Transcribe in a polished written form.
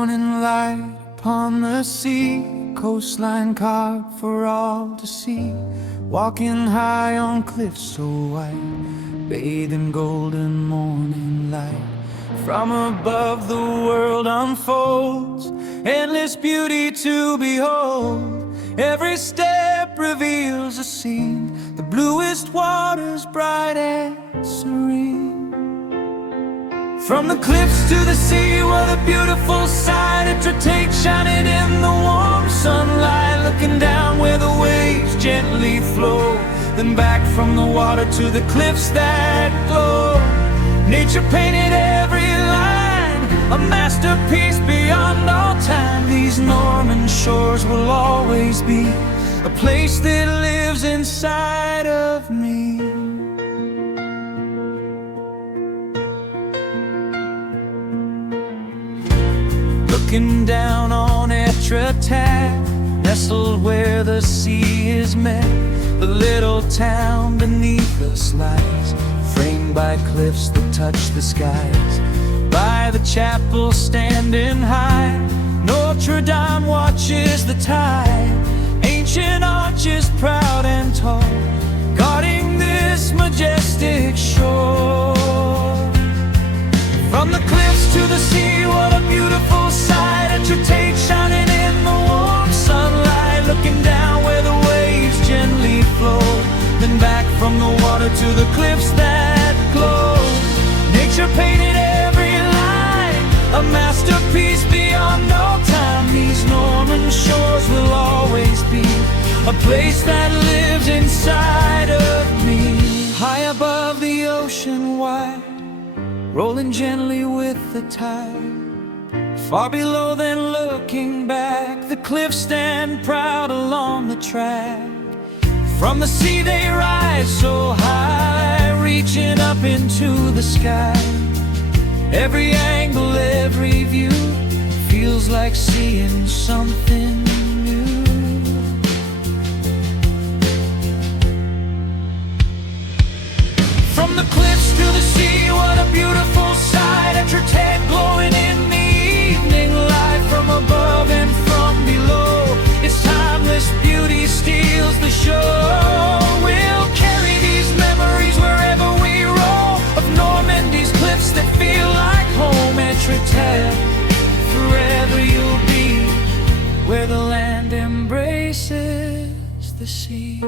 Morning light upon the sea, coastline carved for all to see. Walking high on cliffs so white, bathed in golden morning light. From above the world unfolds, endless beauty to behold. Every step reveals a scene, the bluest waters bright and serene. From the cliffs to the sea, what a beautiful sight. Étretat shining in the warm sunlight, looking down where the waves gently flow. Then back from the water to the cliffs that glow. Nature painted every line, a masterpiece beyond all time. These Norman shores will always be a place that lives inside of me. Looking down on Étretat, nestled where the sea is met, the little town beneath us lies, framed by cliffs that touch the skies. By the chapel standing high, Notre Dame watches the tide. Ancient arches proud and tall, guarding this majestic shore. From the cliffs to the sea, what a beautiful sight. Étretat shining in the warm sunlight, looking down where the waves gently flow. Then back from the water to the cliffs that glow. Nature painted every line, a masterpiece beyond all time. These Norman shores will always be a place that lives inside of me. High above the ocean wide, rolling gently with the tide. Far below then looking back, the cliffs stand proud along the track. From the sea they rise so high, reaching up into the sky. Every angle, every view feels like seeing something new. From the cliffs to the sea, what a beautiful sight. Étretat glowing in the evening light. From above and from below, its timeless beauty steals the show. We'll carry these memories wherever we roll, of Normandy's cliffs that feel like home. Étretat, forever you'll be where the land embraces the sea.